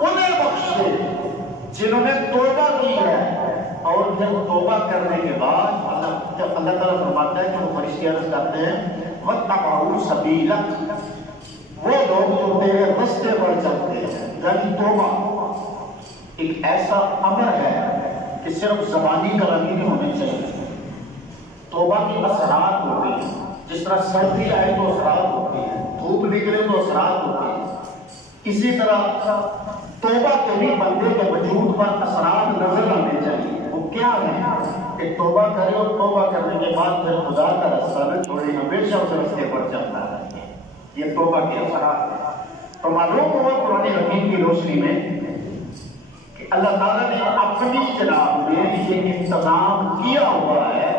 انہیں بخش دے جنہوں نے توبہ کی ہے۔ اور جب توبہ کرنے کے بعد جب اللہ تعالیٰ فرماتا ہے کہ وہ فرشتے عرض کرتے ہیں وَاتَّبَعُوا سَبِيلَكَ، وہ لوگ جو تیرے رستے پر چلتے ہیں۔ یعنی توبہ ایک ایسا امر ہے کہ صرف زبانی کلامی نہیں ہونے چاہیے۔ توبہ کی اثرات ہوتی ہیں، جس طرح سردی آئے تو اثرات ہوتی ہیں، دھوپ نکلے تو اثرات ہوتی ہیں، اسی طرح توبہ کے بھی بندے کے وجود پر اثرات نظر آنے چاہیے۔ وہ کیا ہے کہ توبہ کرے اور توبہ کرنے کے بعد پھر خدا کا رستہ نہ چھوڑے، ہمیشہ اس رستے پر چلتا ہے۔ یہ توبہ کے اثرات ہیں۔ تو معلوم ہوا قرآن حکیم کی روشنی میں کہ اللہ تعالیٰ نے اپنی جناب میں یہ انتظام کیا ہوا ہے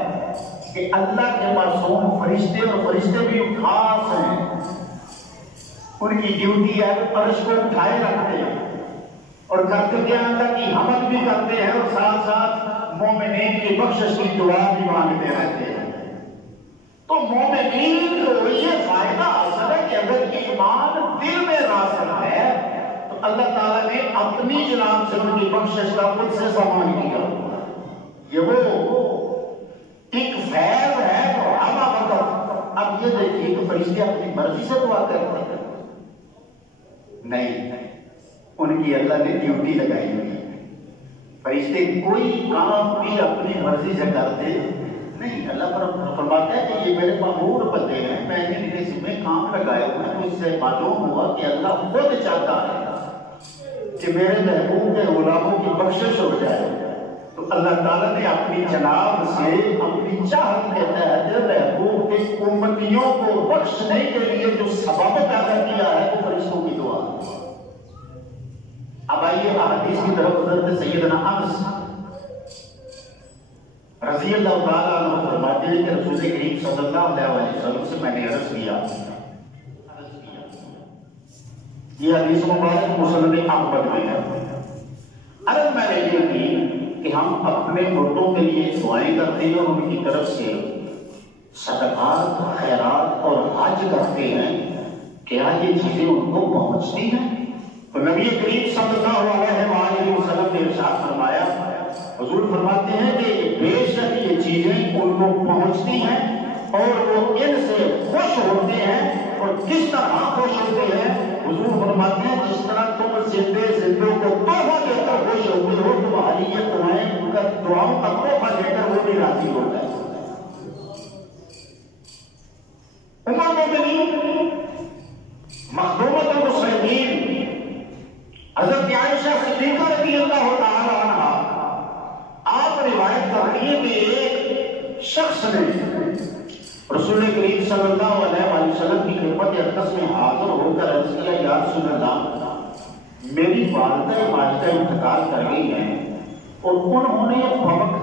کہ اللہ کے معصوم فرشتے، اور فرشتے بھی خاص ہیں، ان کی ڈیوٹی ہے عرش کو اٹھائے رکھتے ہیں اور کرتے کیا اللہ کی حمد بھی کرتے ہیں اور ساتھ ساتھ مومنین کی بخشش کی دعا بھی مانگتے رہتے ہیں۔ تو مومنین کو یہ فائدہ حاصل ہے کہ اگر ایمان دل میں راسخ ہے تو اللہ تعالیٰ نے اپنی جناب سے ان کی بخشش کا خود سے سامان کیا۔ یہ وہ ایک فیض ہے تو ہمہ مطلب۔ اب یہ دیکھیے کہ فرشتے اپنی مرضی سے دعا کرتے ہیں؟ نہیں، ان کی اللہ نے ڈیوٹی لگائی ہوئی ہے۔ فرشتے کوئی کام بھی اپنی مرضی سے کرتے نہیں۔ اللہ پر فرماتا ہے کہ یہ میرے مامور بندے ہیں، میں نے انہیں ذمہ کام لگائے ہوئے ہیں۔ تو اس سے معلوم ہوا کہ اللہ خود چاہتا ہے کہ میرے محبوب کے غلاموں کی بخشش ہو جائے۔ تو اللہ تعالیٰ نے اپنی جناب سے اپنی چاہت کے تحت محبوب کے امتیوں کو بخشنے کے لیے جو سبب پیدا کیا ہے وہ فرشتوں کی دعا۔ اب آئیے احادیث کی طرف حضرت سیدنا انس رضی اللہ تعالیٰ عنہ فرماتے ہیں کہ رسول کریم صلی اللہ علیہ وسلم سے میں نے عرض کیا، یہ حدیث مبارک مسند احمد میں ہے، عرض میں نے یہ کی کہ ہم اپنے مردوں کے لیے دعائیں کرتے ہیں اور ان کی طرف سے صدقات، خیرات اور حج کرتے ہیں، کیا یہ چیزیں ان کو پہنچتی ہیں؟ تو نبی کریم صلی اللہ علیہ وسلم نے ارشاد فرمایا، حضور فرماتے ہیں کہ بے شک یہ چیزیں ان کو پہنچتی ہیں اور وہ ان سے خوش ہوتے ہیں۔ اور کس طرح خوش ہوتے ہیں؟ حضور فرماتے ہیں جس طرح تم زندوں کو تحفہ دے کر خوش ہوتے ہو، تمہاری یہ دعاؤں کا تحفہ دے کر وہ بھی راضی ہوتا ہے۔ ام المؤمنین مخدومۃ المسلمین حضرت عائشہ صدیقہ رضی اللہ تعالی عنہ آپ روایت کرتی ہیں کہ ایک شخص نے رسول کریم صلی اللہ علیہ وسلم کی خدمت اقدس میں حاضر ہو کر عرض کیا، یا رسول اللہ، میری والدہ ماجدہ انتقال کر گئی ہیں اور انہوں نے بوقت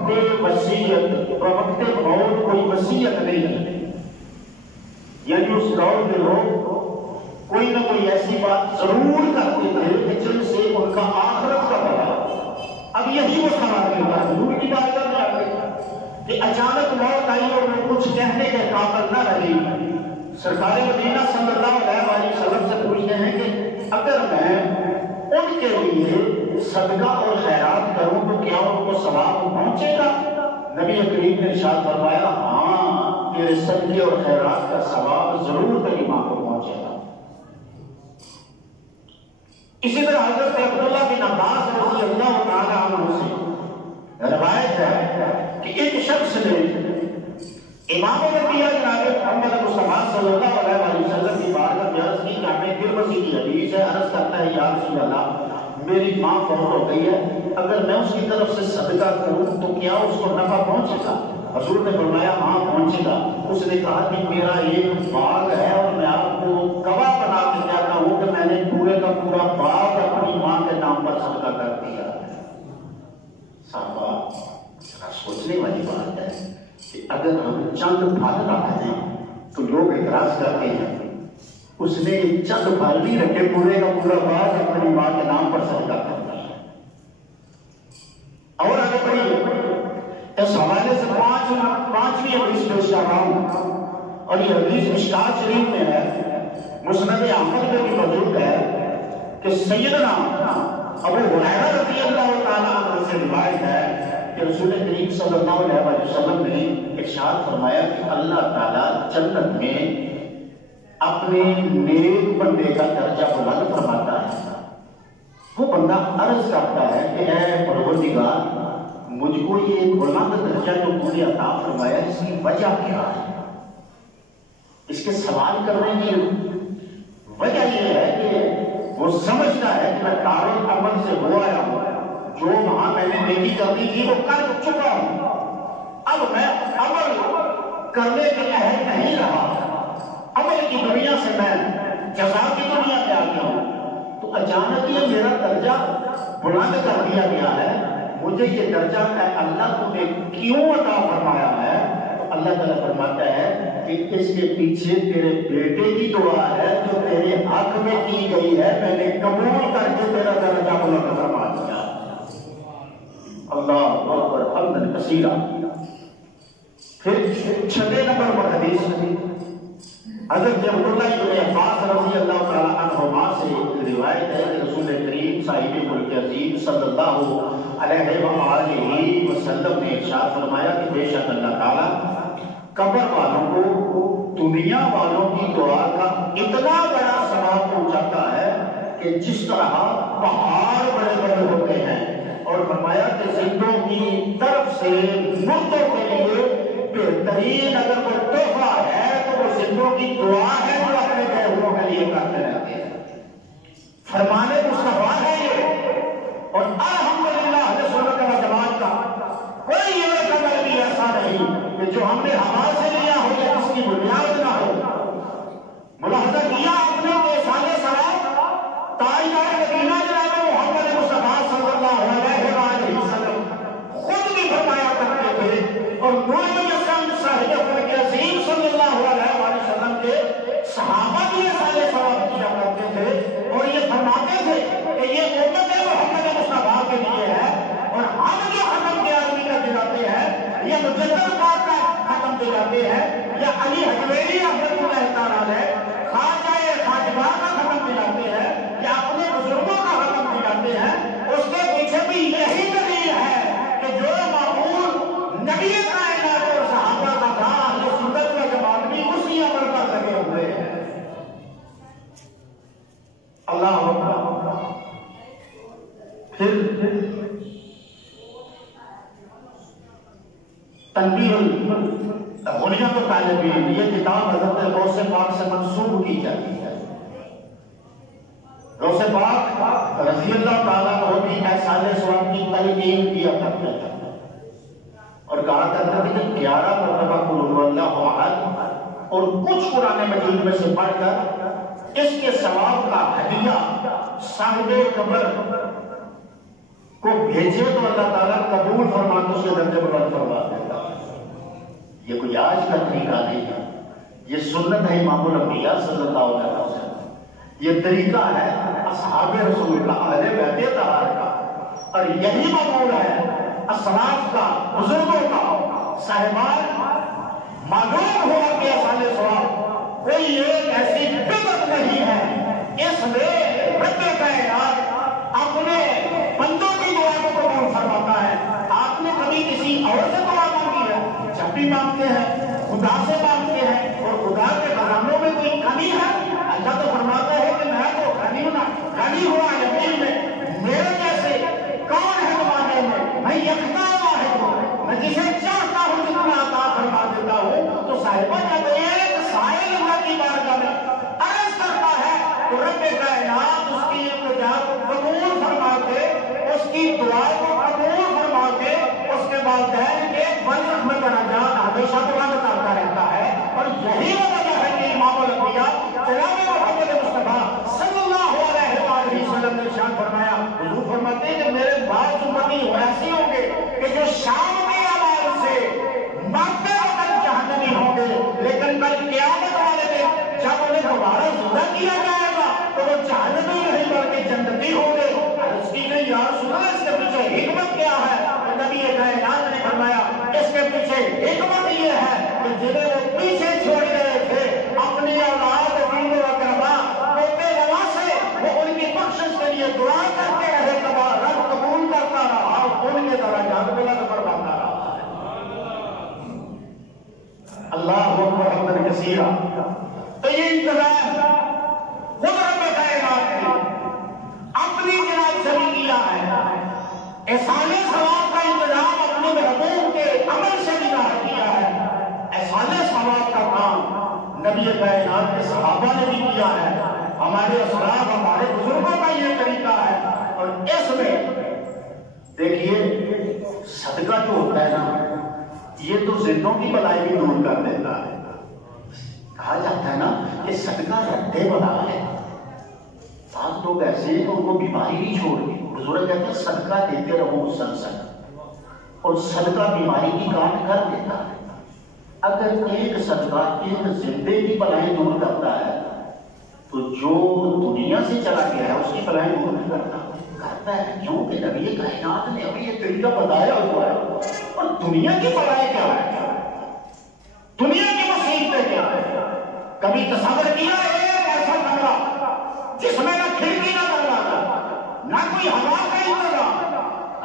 موت کوئی وصیت نہیں کی۔ یعنی اس دور میں لوگ کوئی نہ کوئی ایسی بات ضرور کرتے تھے کہ جن سے ان کا آخرت کا بھلا۔ اب یہی وہ سوال کرتا ہے، حضور کی بات کرنے آ گئی کہ اچانک موت آئی اور وہ کچھ کہنے کے قابل نہ رہی۔ سرکار مدینہ صلی اللہ علیہ وسلم سے پوچھتے ہیں کہ اگر میں ان کے لیے صدقہ اور خیرات کروں تو کیا ان کو ثواب پہنچے گا؟ نبی کریم نے ارشاد فرمایا، ہاں، تیرے صدقے اور خیرات کا ثواب ضرور تیری ماں کو پہنچے گا۔ اسی طرح حضرت عبداللہ بن عباس رضی اللہ تعالی عنہ سے روایت ہے کہ ایک شخص نے امام نبی جناب محمد مصطفیٰ صلی اللہ علیہ وسلم کی بارگاہ میں عرض کی کہ ہمیں ترمذی کی حدیث ہے، عرض کرتا ہے، یا رسول اللہ، میری ماں فوت ہو گئی ہے، اگر میں اس کی طرف سے صدقہ کروں تو کیا اس کو نفع پہنچے گا؟ حضور نے فرمایا، ہاں پہنچے گا۔ اس نے کہا کہ میرا ایک باغ ہے اور میں آپ کو گواہ بنا کے کہتا ہوں کہ میں نے پورے کا پورا باغ اپنی ماں کے نام پر صدقہ کر دیا۔ صحابہ، سوچنے والی بات ہے کہ اگر ہم چند پھل رکھ دیں تو لوگ اعتراض کرتے ہیں، اس نے چند پھل نہیں رکھے، پورے کا پورا باغ اپنی ماں کے نام پر صدقہ کر دیا۔ اور اگر بڑی اس حوالے سے پانچویں حدیث پیش کر رہا ہوں، اور یہ حدیث مشکات شریف میں ہے۔ مسند احمد میں بھی موجود ہے کہ سیدنا ابو ہریرہ رضی اللہ تعالیٰ عنہ سے روایت ہے کہ رسول کریم صلی اللہ علیہ وسلم نے ارشاد فرمایا کہ اللہ تعالیٰ جنت میں اپنے نیک بندے کا درجہ بلند فرماتا ہے. وہ بندہ عرض کرتا ہے کہ اے پروردگار مجھ کو یہ بلند درجہ جو تو نے عطا فرمایا اس کی وجہ کیا ہے؟ اس کے سوال کرنے کی وجہ یہ ہے کہ وہ سمجھتا ہے کہ میں کارل عمل سے ہو آیا ہوں، جو وہاں میں نے نیکی کرنی تھی وہ کر چکا ہوں، اب میں عمل کرنے کے اہل نہیں رہا، عمل کی دنیا سے میں جزا کی دنیا پہ آ گیا ہوں. تو اچانک یہ میرا درجہ بلند کر دیا گیا ہے. مجھے یہ درجہ ہے اللہ تمہیں کیوں عطا فرمایا ہے؟ تو اللہ تعالیٰ فرماتا ہے کہ اس کے پیچھے تیرے بیٹے کی دعا ہے جو تیرے حق میں کی گئی ہے، میں نے قبول کر کے تیرا درجہ بلند فرما دیا. اللہ اکبر حمدن کثیرا. پھر 6 نمبر پر حدیث حضرت عبداللہ بن عباس رضی اللہ تعالیٰ عنہما سے روایت ہے کہ رسول کریم صاحب ملک عظیم صلی اللہ علیہ وآلہ وسلم نے ارشاد فرمایا کہ بے شک اللہ تعالیٰ قبر والوں کو دنیا والوں کی دعا کا اتنا بڑا ثواب پہنچاتا ہے کہ جس طرح پہاڑ بڑے بڑے ہوتے ہیں، اور فرمایا کہ زندوں کی طرف سے مردوں کے لیے بہترین اگر کوئی تحفہ ہے تو وہ زندوں کی دعا ہے جو اپنے گئے ہوئوں کے لیے کرتے رہتے ہیں. فرمانے مصطفیٰ ہے یہ. اور الحمدللہ اہل سنت و جماعت کا کوئی یہ قدر بھی ایسا نہیں کہ جو ہم نے ہوا سے لیا ہو یا اس کی بنیاد نہ ہو. ملاحظہ کیا آپ نے کہ سال سلام تاجدار مدینہ جناب محمد مصطفیٰ صلی اللہ علیہ وآلہ وسلم خود بھی فرمایا کرتے تھے، اور نور صاحب ملک عظیم صلی اللہ علیہ وآلہ وسلم کے صحابہ بھی یہ سال ثواب کیا کرتے تھے، اور یہ فرماتے تھے کہ یہ امت محمد مصطفیٰ کے لیے ہے، اور ہم جو ختم کے آدمی کا دلاتے ہیں یا مجدد پاک کا ختم دلاتے ہیں یا علی حجویری رحمۃ اللہ تعالیٰ خواجہ خواجہ کا ختم دلاتے ہیں یا اپنے بزرگوں کا ختم دلاتے ہیں، اس کے پیچھے بھی یہی دلیل ہے کہ جو معمول نبی کائنات اور صحابہ کا تھا اہل سنت و جماعت بھی اسی عمل پر لگے ہوئے ہیں. اللہ اکبر. پھر تنبیہ غنیمت الطالبین، یہ کتاب حضرت غوث پاک سے منسوب کی جاتی ہے. غوث پاک رضی اللہ تعالیٰ عنہ بھی احسان ثواب کی تلقین کیا کرتے تھے اور کہا کرتے تھے کہ 11 مرتبہ قل هو اللہ احد اور کچھ قرآن مجید میں سے پڑھ کر اس کے ثواب کا ہدیہ صاحب قبر کو بھیجے تو اللہ تعالیٰ قبول فرما تو اس کے درجے بلند فرما دیتا. یہ کوئی آج کا طریقہ نہیں ہے، یہ سنت ہے امام الانبیاء صلی اللہ علیہ وسلم. یہ طریقہ ہے اصحاب رسول اللہ اہل بیت اطہار کا، اور یہی معمول ہے اسلاف کا، بزرگوں کا. صاحبان معلوم ہوا کہ اصحاب ثواب کوئی ایک ایسی بدعت نہیں ہے، اس میں رب کائنات اپنے بندوں کی دعا کو قبول فرماتا ہے. آپ نے کبھی کسی اور سے دعا مانگی ہے؟ جب بھی مانگتے ہیں خدا سے مانگتے ہیں، اور خدا کے خزانوں میں کوئی کمی ہے؟ اللہ تو فرماتا ہے کہ میں تو غنی ہوا یقین میں، میرے جیسے کون ہے زمانے میں، میں یکتا واحد ہوں، میں جسے چاہتا ہوں جتنا عطا فرما دیتا ہوں. تو صاحبہ جب ایک سائل اللہ کی بارگاہ میں عرض کرتا ہے تو رب کائنات اس کی التجا کو قبول فرما کے، اس کی دعا کو قبول فرما کے اس کے والدین کے برزخ میں درجات ہمیشہ بلند کرتا رہتا ہے. اور یہی وجہ ہے کہ امام الانبیاء جناب محمد مصطفیٰ صلی اللہ علیہ وآلہ وسلم نے ارشاد فرمایا، حضور فرماتے ہیں کہ میرے بعض امتی ایسے ہوں گے کہ جو شام کے اعمال سے مرتے وقت جہنمی ہوں گے، لیکن کل قیامت والے دن جب انہیں دوبارہ زندہ کیا جائے گا تو وہ جہنمی نہیں بلکہ جنتی ہوں گے. اس کی نہیں یا رسول اللہ اس کے پیچھے حکمت کیا ہے؟ نبی کائنات نے فرمایا اس کے پیچھے حکمت یہ ہے کہ جنہیں وہ پیچھے چھوڑ گئے تھے اپنی اولاد و اقربا اللہ اکبر حمدن کثیرا. تو یہ انتظام خود رب کائنات نے اپنی جناب سے بھی کیا ہے. احسان ثواب کا انتظام اپنے محبوب کے عمل سے بھی کیا ہے. احسان ثواب کا کام نبی کائنات کے صحابہ نے بھی کیا ہے. ہمارے اسلاف ہمارے بزرگوں کا یہ طریقہ ہے. اور اس میں دیکھیے صدقہ جو ہوتا ہے نا یہ تو زندوں کی بلائی بھی دور کر دیتا ہے. کہا جاتا ہے نا کہ صدقہ رہتے بلا ہے. بعض لوگ ایسے ہیں ان کو بیماری بھی چھوڑ دی. بزرگ کہتے ہیں صدقہ دیتے رہو مسلسل اور صدقہ بیماری کی کاٹ کر دیتا ہے. اگر ایک صدقہ ایک زندے کی بلائیں دور کرتا ہے تو جو دنیا سے چلا گیا ہے اس کی بلائیں دور نہیں کرتا ہے. کیوں کہ نبی کائنات نے ابھی یہ طریقہ بتایا ہوا ہے. اور دنیا کی بلائیں کیا ہے, دنیا کی مصیبتیں کیا ہے؟ کبھی تصور کیا ایک ایسا کمرہ جس میں نہ کھڑکی نہ دروازہ نہ کوئی ہوا کا انتظام.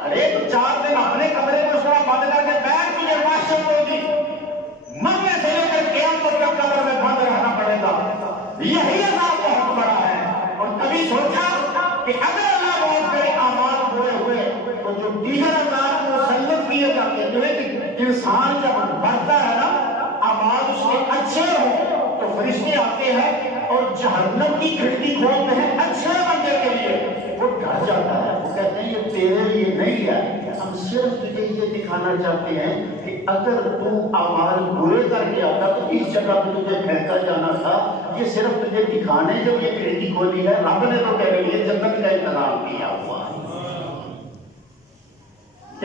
ارے تو 4 دن اپنے کمرے میں اس طرح بند کر کے بیٹھ تجھے معاشرت ہوگی, مرنے سے لے کر قیامت تک قبر میں بند رہنا پڑے گا. یہی عذاب بہت بڑا ہے. اور کبھی سوچا کہ اگر اللہ بہت بڑے اعمال ہوئے ہوئے تو جو دیگر عذاب مسلط کیے جاتے ہیں. انسان جب مرتا ہے نا اعمال اس کے اچھے ہوں تو فرشتے آتے ہیں اور جہنم کی کھڑکی کھولتے ہیں اچھے بندے کے لیے. وہ ڈر جاتا ہے, وہ کہتے ہیں یہ تیرے لیے نہیں ہے, ہم صرف تجھے یہ دکھانا چاہتے ہیں کہ اگر تو اعمال برے کر کے آتا تو اس جگہ پہ تجھے پھینکا جانا تھا. یہ صرف تجھے دکھانے جب یہ کھڑکی کھولی ہے رب نے تو تیرے لیے جنت کا انتظام کیا ہوا ہے.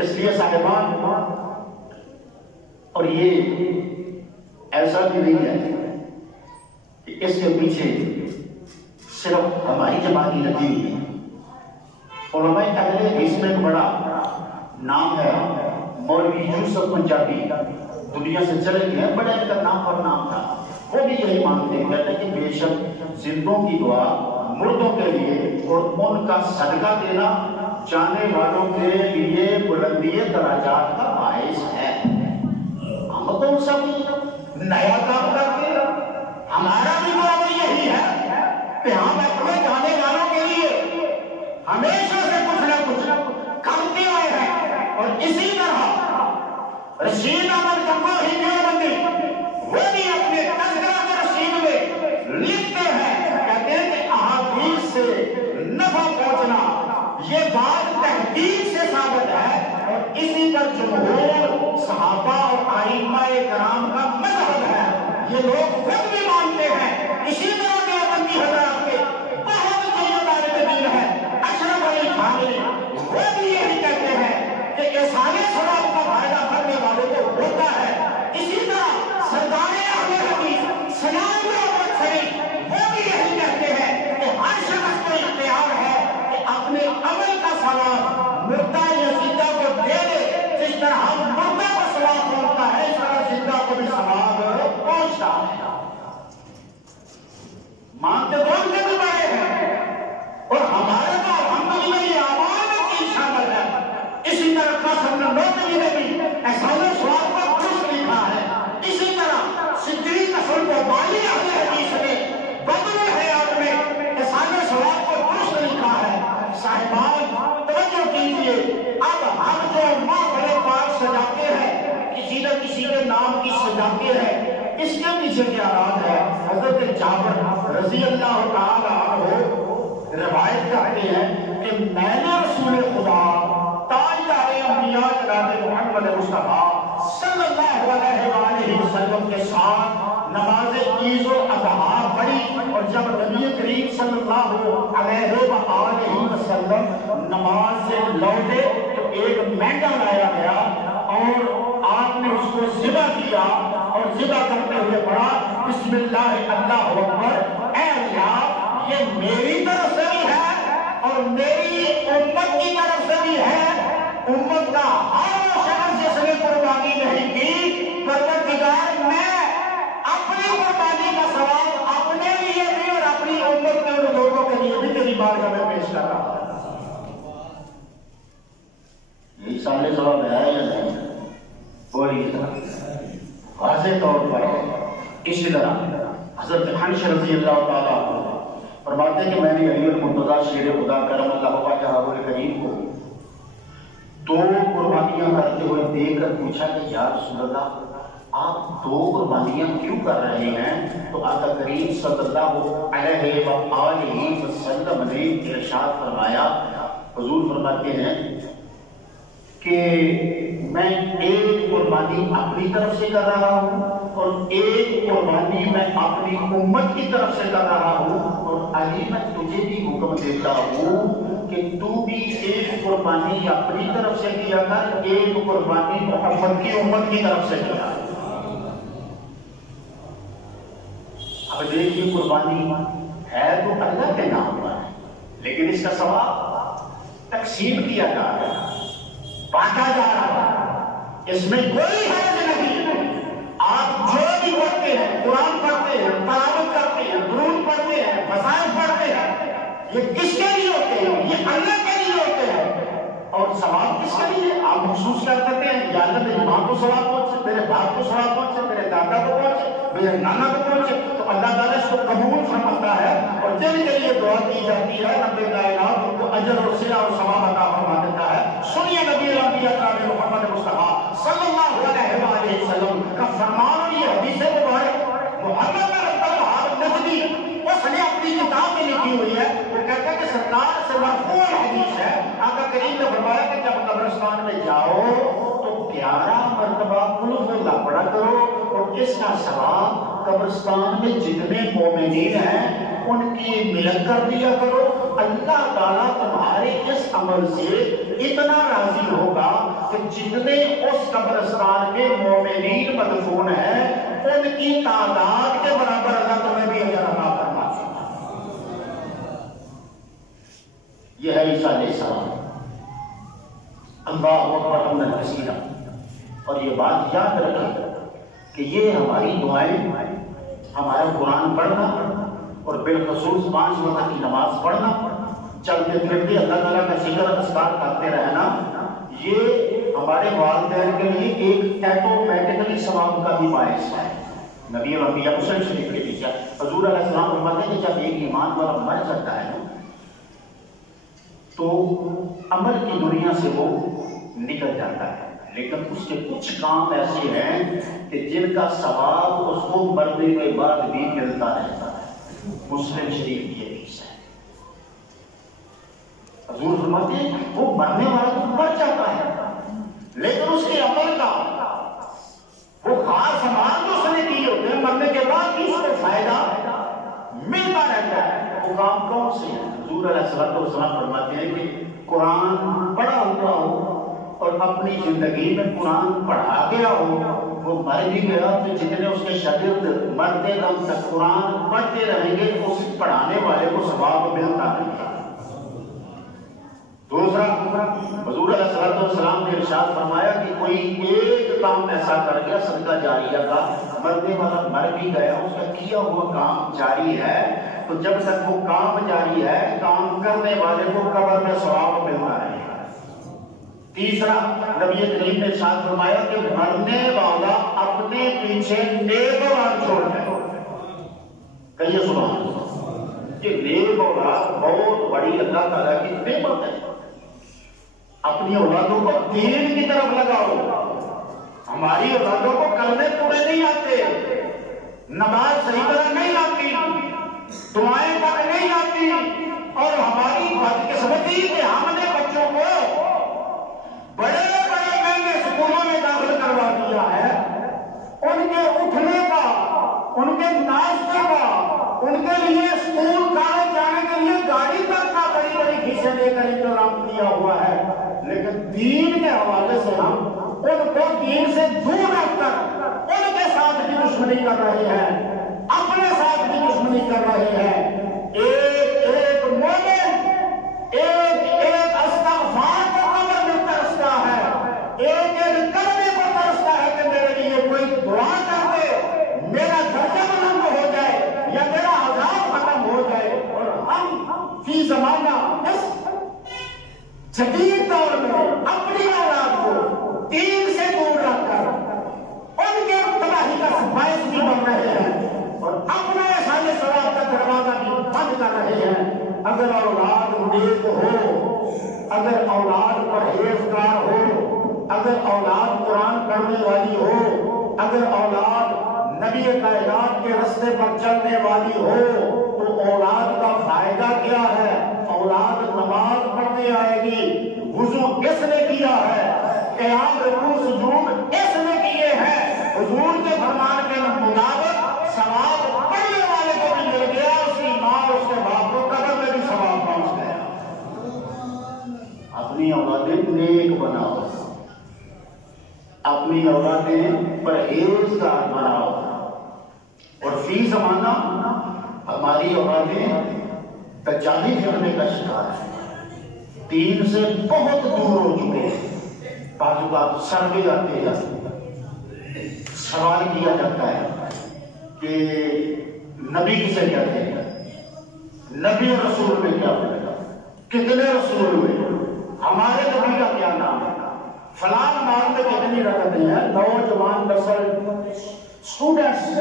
اس لیے صاحبان, اور یہ ایسا بھی نہیں ہے کہ اس کے پیچھے صرف ہماری جماعتی لگی ہوئی ہے. علماء اہل حدیث میں ایک بڑا نام ہے مولوی یوسف پنجابی, دنیا سے چلے گئے, بڑا ان کا نام اور نام تھا. وہ بھی یہی مانتے ہیں, کہتے ہیں کہ بے شک زندوں کی دعا مردوں کے لیے اور ان کا صدقہ دینا جانے والوں کے لیے بلندی درجات کا باعث ہے. ہم تو سب نیا کام کرتے ہیں, ہمارا بھی معاملہ یہی ہے کہ ہم اپنے جانے والوں کے لیے ہمیشہ سے کچھ نہ کچھ کرتے آئے ہیں. اور اسی طرح رشید احمد گنگوہی دیوبندی وہ بھی اپنے تذکرہ رشید میں لکھتے ہیں, کہتے ہیں کہ احادیث سے نفع پہنچنا یہ بات تحقیق سے ثابت ہے. اور اسی پر جمہور صحابہ اور ائمہ کرام کا مذہب ہے. یہ لوگ خود بھی مانتے ہیں. اسی طرح دیوبندی حضرات کے بہت طیب طالب علم ہے اشرف علی تھانوی, وہ بھی یہی کہتے ہیں کہ احسان ثواب کا فائدہ کرنے والے کو ہوتا ہے. اسی طرح سردار اہل حدیث سلام محمد شریف وہ بھی یہی کہتے ہیں کہ ہر شخص کو اختیار ہے کہ اپنے عمل کا ثواب مردہ یا زندہ کو دے دے. جس طرح ہم مردہ کو ثواب پہنچتا ہے اس طرح زندہ کو بھی ثواب پہنچتا ہے. مانتے کون سے بھی بڑے ہیں اور ہمارے تو الحمدللہ یہ اعمال کی شامل ہے. اسی طرح قاسم نانوتوی نے بھی احسان ثواب کا درست لکھا ہے. اسی طرح صدیق حسن بوبالی اہل حدیث نے بدر حیات میں احسان ثواب کو درست لکھا ہے. صاحبان توجہ کیجیے, اب ہم جو محفل پاک سجاتے ہیں کسی نہ کسی کے نام کی سجاتے ہیں, اس کے پیچھے کیا راز ہے؟ حضرت جابر رضی اللہ تعالی عنہ روایت کرتے ہیں کہ میں نے رسول خدا تاجدار انبیاء جناب محمد مصطفیٰ صلی اللہ علیہ وآلہ وسلم کے ساتھ نماز عید الاضحیٰ پڑھی. اور جب نبی کریم صلی اللہ علیہ وآلہ وسلم نماز سے لوٹے تو ایک مینڈا لایا گیا اور آپ نے اس کو ذبح کیا اور ذبح کرتے ہوئے پڑھا بسم اللہ اللہ اکبر. اے اللہ یہ میری طرف سے بھی ہے اور میری امت کی طرف سے بھی ہے. امت کا ہر شخص جس نے قربانی نہیں کی, پروردگار میں اپنی قربانی کا ثواب اپنے لیے بھی اور اپنی امت کے ان لوگوں کے لیے بھی تیری بارگاہ میں پیش کر رہا ہوں. یہی سارے ثواب ہے یا نہیں؟ بولیے ہر واضح طور پر اسی طرح حضرت حنش رضی اللہ تعالیٰ فرماتے ہیں کہ میں نے علی المرتضیٰ شیر خدا کرم اللہ وجہہ الکریم کو 2 قربانیاں کرتے ہوئے دیکھ کر پوچھا کہ یا رسول اللہ آپ 2 قربانیاں کیوں کر رہے ہیں؟ تو آقا کریم صلی اللہ علیہ وآلہ وسلم نے ارشاد فرمایا، حضور فرماتے ہیں کہ میں ایک قربانی اپنی طرف سے کر رہا ہوں اور ایک قربانی میں اپنی امت کی طرف سے کر رہا ہوں، اور علی میں تجھے بھی حکم دیتا ہوں کہ تو بھی ایک قربانی اپنی طرف سے کیا کر، ایک قربانی محمد کی امت کی طرف سے کیا۔ اب دیکھیے قربانی ہے تو اللہ کے نام پر ہے، لیکن اس کا ثواب تقسیم کیا جا رہا ہے، بانٹا جا رہا ہے، اس میں کوئی حرج نہیں۔ آپ جو بھی پڑھتے ہیں، قرآن پڑھتے ہیں، تلاوت کرتے ہیں، درود پڑھتے ہیں، وظائف پڑھتے ہیں، یہ کس کے لیے ہوتے ہیں؟ یہ اللہ کے لیے ہوتے ہیں۔ اور ثواب کس کے لیے؟ آپ محسوس کر سکتے ہیں یا اللہ میری ماں کو ثواب پہنچے، میرے باپ کو ثواب پہنچے، میرے دادا کو پہنچے، میرے نانا کو پہنچے، تو اللہ تعالیٰ اس کو قبول فرماتا ہے، اور جن کے لیے دعا کی جاتی ہے رب کائنات ان کو اجر اور صلہ اور ثواب عطا فرما دیتا ہے۔ سنیے نبی الانبیاء جناب محمد مصطفیٰ صلی اللہ علیہ وآلہ وسلم کا فرمان، اور یہ حدیث مبارک محمد بن عبد الوہاب نجدی اس نے اپنی کتاب میں لکھی ہوئی ہے۔ وہ کہتا ہے کہ سرکار سے مرفوع حدیث ہے، آقا کریم نے فرمایا کہ جب قبرستان میں جاؤ تو 11 مرتبہ قل هو اللہ پڑھا کرو، اور اس کا ثواب قبرستان میں جتنے مومنین ہیں ان کی ملک کر دیا کرو۔ اللہ تعالیٰ تمہارے اس عمل سے اتنا راضی ہوگا کہ جتنے اس قبرستان میں مومنین مدفون ہیں ان کی تعداد کے برابر اللہ تمہیں بھی اجر عطا فرما دے۔ یہ ہے ایصال ثواب۔ اللہ اکبر حمدا کثیرا۔ اور یہ بات یاد رکھیں کہ یہ ہماری دعائیں، ہمارا قرآن پڑھنا اور بالخصوص 5 وقت کی نماز پڑھنا، چلتے پھرتے اللہ تعالیٰ کا ذکر اذکار کرتے رہنا، یہ ہمارے والدین کے لیے ایک ایٹومیٹکلی ثواب کا بھی باعث ہے۔ نبی الانبیاء مسلم شریف کے پیچھے حضور علیہ السلام فرماتے ہیں کہ جب ایک ایمان والا مر جاتا ہے تو عمل کی دنیا سے وہ نکل جاتا ہے، لیکن اس کے کچھ کام ایسے ہیں کہ جن کا ثواب اس کو مرنے کے بعد بھی ملتا رہتا ہے۔ مسلم شریف کی حدیث ہے، حضور فرماتے ہیں وہ مرنے والا تو مر جاتا ہے، لیکن اس کے عمل کا وہ خاص عمال جو اس نے کیے ہوتے ہیں مرنے کے بعد بھی اس کو فائدہ ملتا رہتا ہے۔ وہ کام کون سے ہیں؟ حضور علیہ السلام فرماتے ہیں کہ قرآن پڑھا ہوا ہو اور اپنی زندگی میں قرآن پڑھا گیا ہو، وہ مر بھی گیا تو جتنے اس کے شاگرد مرتے دم تک قرآن پڑھتے رہیں گے اس پڑھانے والے کو ثواب ملتا رہے گا۔ دوسرا، حضور علیہ السلام نے ارشاد فرمایا کہ کوئی ایک کام ایسا کر گیا صدقہ جاریہ کا، مرنے والا مر بھی گیا، اس کا کیا ہوا کام جاری ہے، تو جب تک وہ کام جاری ہے کام کرنے والے کو قبر میں ثواب ملتا رہے گا۔ تیسرا، نبی کریم نے ارشاد فرمایا کہ مرنے والا اپنے پیچھے نیک اولاد چھوڑ جائے۔ کہیے سبحان اللہ۔ یہ نیک اولاد بہت بڑی اللہ تعالیٰ کی نعمت ہے۔ اپنی اولادوں کو دین کی طرف لگاؤ۔ ہماری اولادوں کو کلمے پورے نہیں آتے، نماز صحیح طرح نہیں آتی، دعائیں تک نہیں آتی، اور ہماری بدقسمتی کہ ہم نے بچوں کو بڑے بڑے مہنگے اسکولوں میں داخل کروا دیا ہے، ان کے اٹھنے کا، ان کے ناشتے کا، ان کے لیے اسکول کالج جانے کے لیے گاڑی تک کا بڑی بڑی فیسیں لے کر انتظام کیا ہوا ہے، لیکن دین کے حوالے سے ہم ان کو دین سے دور رکھ کر ان کے ساتھ بھی دشمنی کر رہے ہیں، اپنے ساتھ بھی دشمنی کر رہے ہیں۔ ایک ایک مومن ایک ایک استغفار کو قبر میں ترستا ہے، ایک ایک کلمے کو ترستا ہے کہ میرے لیے کوئی دعا کر دے، میرا درجہ بلند ہو جائے یا میرا عذاب ختم ہو جائے۔ اور ہم فی زمانہ اس جدید دور میں اپنی اولاد کو دین سے دور رکھ کر ان کے تباہی کا اگر اولاد نیک ہو، اگر اولاد پرہیزگار ہو، اگر اولاد قرآن پڑھنے والی ہو، اگر اولاد نبی کائنات کے راستے پر چلنے والی ہو، تو اولاد کا فائدہ کیا ہے؟ اولاد نماز پڑھنے آئے گی، وضو اس نے کیا ہے، قیام رکوع سجود اس نے کیے ہیں، حضور کے فرمان کے مطابق ثواب پڑھنے والے کو بھی مل گیا، اس کی ماں اس کے باپ کو قبر میں بھی ثواب پہنچ گیا۔ اپنی اولادیں نیک بناؤ، اپنی اولادیں پرہیزگار بناؤ، اور فی زمانہ ہماری اولادیں دجالی فرقے کا شکار ہے، دین سے بہت دور ہو چکے ہیں۔ بعض اوقات سر بھی آتے ہیں، سوال کیا جاتا ہے کہ نبی کسے کہتے ہیں، نبی اور رسول میں کیا فرق ہے، کتنے رسول ہوئے، ہمارے نبی کا کیا نام ہے، فلاں نام میں کتنی رکھتے ہیں۔ نوجوان نسل اسٹوڈنٹس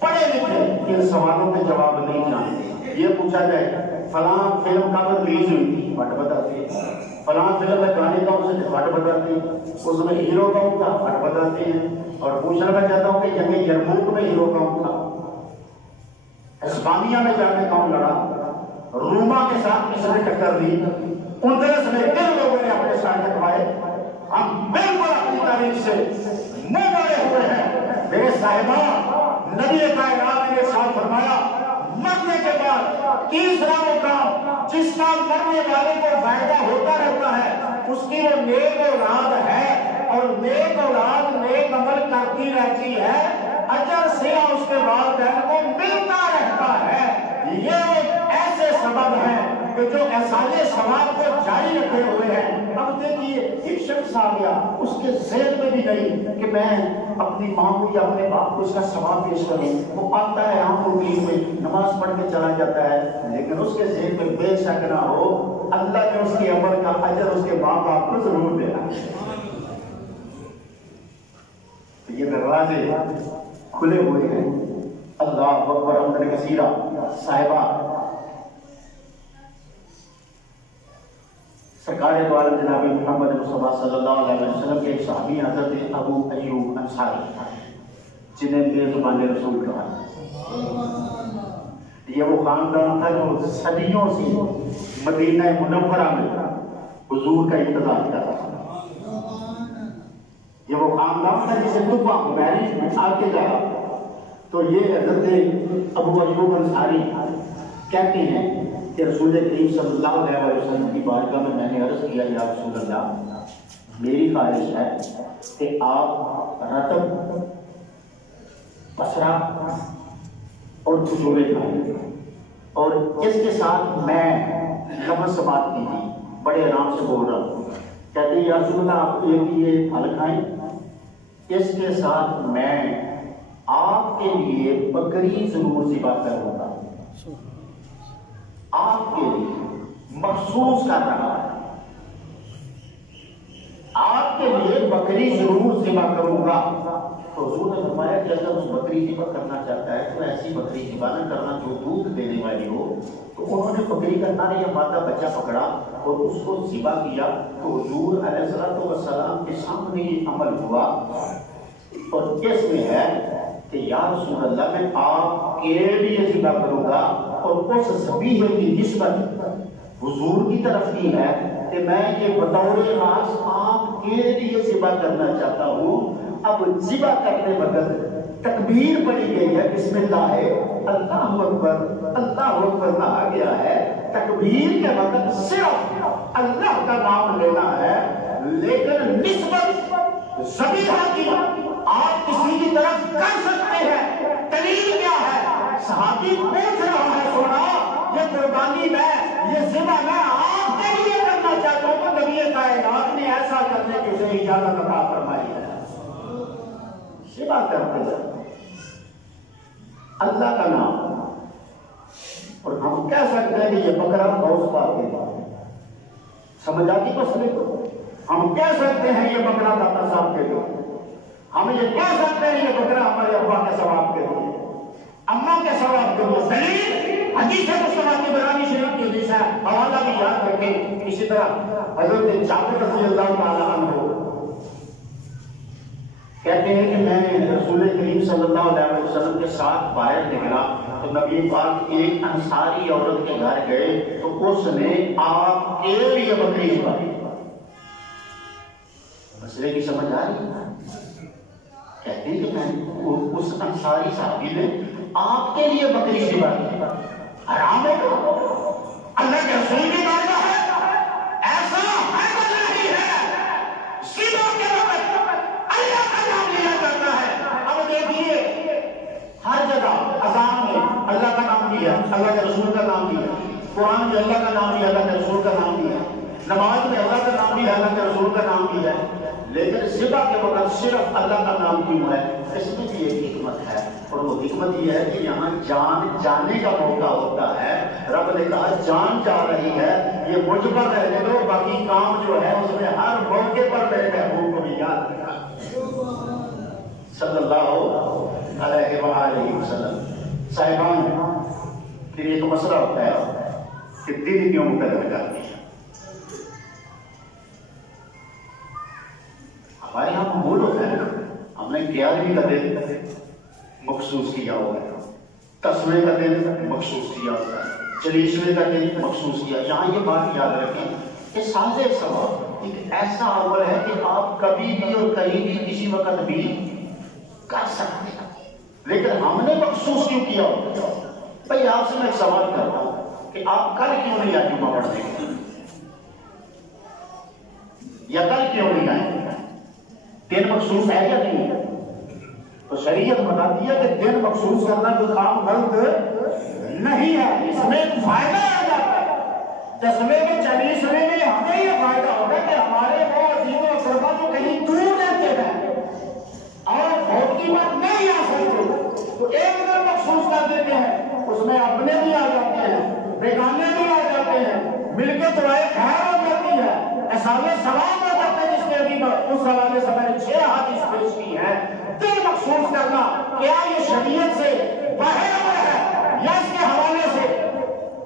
پڑھے لکھے ان سوالوں کے جواب نہیں جانتے۔ یہ پوچھا جائے فلاں فلم کب ریلیز ہوئی تھی، بٹ بتاتے ہیں، فلاں فلم میں گانے کون سے تھے، بٹ بتاتے ہیں، اس میں ہیرو کون تھا، بٹ بتاتے ہیں، اور پوچھنا میں چاہتا ہوں کہ جنگ یرموک میں ہیرو کون تھا، اسپانیہ میں جا کے کون لڑا، روما کے ساتھ کس نے ٹکر دی، 29 میں کن لوگوں نے اپنے ساتھ ٹکرائے۔ ہم بالکل اپنی تاریخ سے منہ موڑے ہوئے ہیں۔ میرے صاحبان، نبی کائنات نے ساتھ فرمایا مرنے کے بعد تیسرا مقام جس کا مرنے والے کو فائدہ ہوتا رہتا ہے اس کی وہ نیک اولاد ہے، اور نیک اولاد نیک عمل کرتی رہتی ہے، اجر سے اس کے والدین کو ملتا رہتا ہے۔ یہ ایک ایسے سبب ہیں کہ جو احسان ثواب کو جاری رکھے ہوئے ہیں۔ اب دیکھیے ایک شخص آ گیا، اس کے ذہن میں بھی نہیں کہ میں اپنی ماں کو یا اپنے باپ کو اس کا ثواب پیش کروں، وہ آتا ہے آنکھوں میں نماز پڑھ کے چلا جاتا ہے، لیکن اس کے ذہن میں بے شک نہ ہو اللہ نے اس کے عمل کا اجر اس کے ماں باپ کو ضرور دینا۔ یہ دروازے کھلے ہوئے ہیں۔ اللہ اکبر حمدن کثیرہ۔ صاحبہ، سرکار دو عالم جناب محمد مصطفیٰ صلی اللہ علیہ وسلم کے ایک صحابی حضرت ابو ایوب انصاری، جنہیں بے زبان رسول کہا۔ یہ وہ خاندان تھا جو صدیوں سے مدینہ منورہ میں حضور کا انتظار کر رہا تھا۔ یہ وہ خاندان تھا جسے طبع میرج میں آتے گیا تو یہ حضرت ابو ایوب انصاری کہتے ہیں کہ رسول کریم صلی اللہ علیہ وسلم کی بارگاہ میں نے عرض کیا، یا رسول اللہ، میری خواہش ہے کہ آپ رطب، بصرہ اور کھجورے کھائیں، اور اس کے ساتھ میں لفظ بات کی تھی، بڑے آرام سے بول رہا ہوں، کہتے ہیں یا رسول اللہ آپ ایک یہ پھل کھائیں، اس کے ساتھ میں آپ کے لیے بکری ضرور ذبح کروں گا، آپ کے لیے مخصوص کر رہا ہے، آپ کے لیے بکری ضرور ذبح کروں گا۔ تو حضور نے فرمایا کہ اگر وہ بکری ذبح کرنا چاہتا ہے تو ایسی بکری ذبح نہ کرنا جو دودھ دینے والی ہو۔ تو انہوں نے بکری کا نر یا مادہ بچہ پکڑا اور اس کو ذبح کیا، تو حضور علیہ السلام کے سامنے یہ عمل ہوا، اور اس میں ہے کہ یا رسول اللہ میں آپ کے لیے ذبح کروں گا، اور اس ذبیحے کی نسبت حضور کی طرف کی ہے کہ میں یہ بطور خاص آپ کے لیے ذبح کرنا چاہتا ہوں۔ اب ذبح کرتے وقت تکبیر پڑھی گئی ہے، بسم اللہ ہے، اللہ اکبر، اللہ اکبر کہا گیا ہے، تکبیر کے وقت صرف اللہ کا نام لینا ہے، لیکن نسبت ذبیحہ کی آپ کسی کی طرف کر سکتے ہیں۔ دلیل کیا ہے؟ صحابی پوچھ رہا ہے، سونا یہ قربانی میں، یہ ذبح میں آپ کے لیے کرنا چاہتا ہوں، تو نبی کائنات نے ایسا کرنے کی اسے اجازت عطا فرمائی ہے۔ ذبح کرتے ہیں اللہ کا نام، اور ہم کہہ سکتے ہیں کہ یہ بکرا غوث پاک کے بعد سمجھ آتی مسئلے کو، ہم کہہ سکتے ہیں یہ بکرا داتا صاحب کے لیے، ہم یہ کہہ سکتے ہیں یہ بکرا ہمارے ابا کے ثواب کے لیے، اماں کے ثواب کے لیے۔ دلیل حدیث مصطفیٰ کی برانی شریف کی حدیث ہے، حوالہ بھی یاد رکھیں۔ اسی طرح حضرت جابر رضی اللہ تعالیٰ عنہ کہتے ہیں کہ میں نے رسول کریم صلی اللہ علیہ وسلم کے ساتھ باہر نکلا تو نبی پاک ایک انصاری عورت کے گھر گئے تو اس نے آپ کے لیے بکری چبائی۔ مسئلے کی سمجھ آ رہی ہے؟ کہتے ہیں کہ میں اس انصاری صحابی نے آپ کے لیے بکری چبائی، حرام ہوگا؟ اللہ کے رسول کی بات ہے، ایسا نہیں ہے۔ سیدھا کے وقت اللہ کا نام لیا جاتا ہے۔ اب دیکھیے ہر جگہ اذان میں اللہ کا نام لیا، اللہ کے رسول کا نام لیا، قرآن میں اللہ کا نام لیا، اللہ کے رسول کا نام لیا، نماز میں اللہ کا نام لیا، اللہ کے رسول کا نام لیا، لیکن ذبح کے وقت صرف اللہ کا نام کیوں ہے؟ اس میں بھی ایک حکمت ہے، اور وہ حکمت یہ ہے کہ یہاں جان جانے کا موقع ہوتا ہے۔ رب نے کہا جان جا رہی ہے، یہ مجھ پر رہنے دو، باقی کام جو ہے اس میں ہر موقع پر میرے محبوب کو بھی یاد رکھا صلی اللہ علیہ وآلہ وسلم۔ صاحبان، پھر ایک مسئلہ ہوتا ہے کہ دن کیوں مقرر کرتے ہیں؟ ہمارے یہاں معمول ہوتا ہے، ہم نے 11ویں کا دن مخصوص کیا ہوا ہے، 10ویں کا دن مخصوص کیا ہوتا ہے، 40ویں کا دن مخصوص کیا۔ یہاں یہ بات یاد رکھیں کہ ساز ثواب ایک ایسا عمل ہے کہ آپ کبھی بھی اور کہیں بھی کسی وقت بھی کر سکتے ہیں، لیکن ہم نے مخصوص کیوں کیا ہوتا ہے؟ بھائی آپ سے میں ایک سوال کرتا ہوں کہ آپ کل کیوں نہیں آئے جمعہ پڑھنے کے، یا کل کیوں نہیں آئے؟ دن مخصوص ہے یا نہیں ہے؟ تو شریعت بتاتی ہے کہ دن مخصوص کرنا کوئی کام غلط نہیں ہے، اس میں فائدہ آ جاتا ہے۔ 10ویں میں 40ویں میں ہمیں یہ فائدہ ہوگا کہ ہمارے وہ عزیز و اقربا جو کہیں دور رہتے ہیں اور بہت کی بات نہیں آ سکتے تو ایک دن مخصوص کر دیتے ہیں، اس میں اپنے بھی آ جاتے ہیں، بیگانے بھی آ جاتے ہیں، مل کے دعائیں خیر ہو جاتی ہے، احسان ثواب ہو جاتا ہے، جس کے ابھی اس حوالے سے میں نے 6 حدیث پیش کی ہے۔ دل مخصوص کرنا کیا یہ شریعت سے باہر عمل ہے یا اس کے حوالے سے